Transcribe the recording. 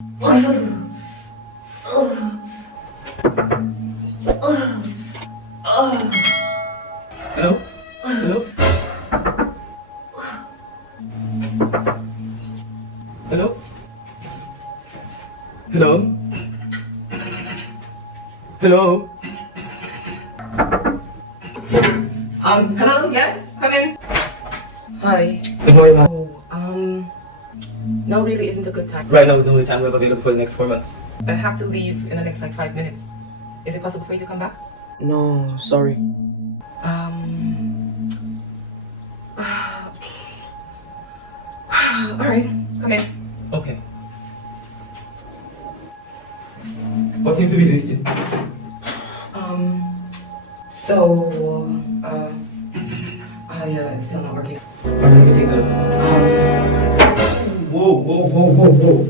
Hello? Hello? Hello? Hello? Hello? Hello, yes, come in. Hi. Good morning, ma'am. Now really isn't a good time. Right now is the only time we have available for the next 4 months. I have to leave in the next like 5 minutes. Is it possible for you to come back? No, sorry. Alright, come in. Okay. What seems to be the issue? Yeah, it's still not working. Let me take a... Whoa, whoa, whoa, whoa, whoa.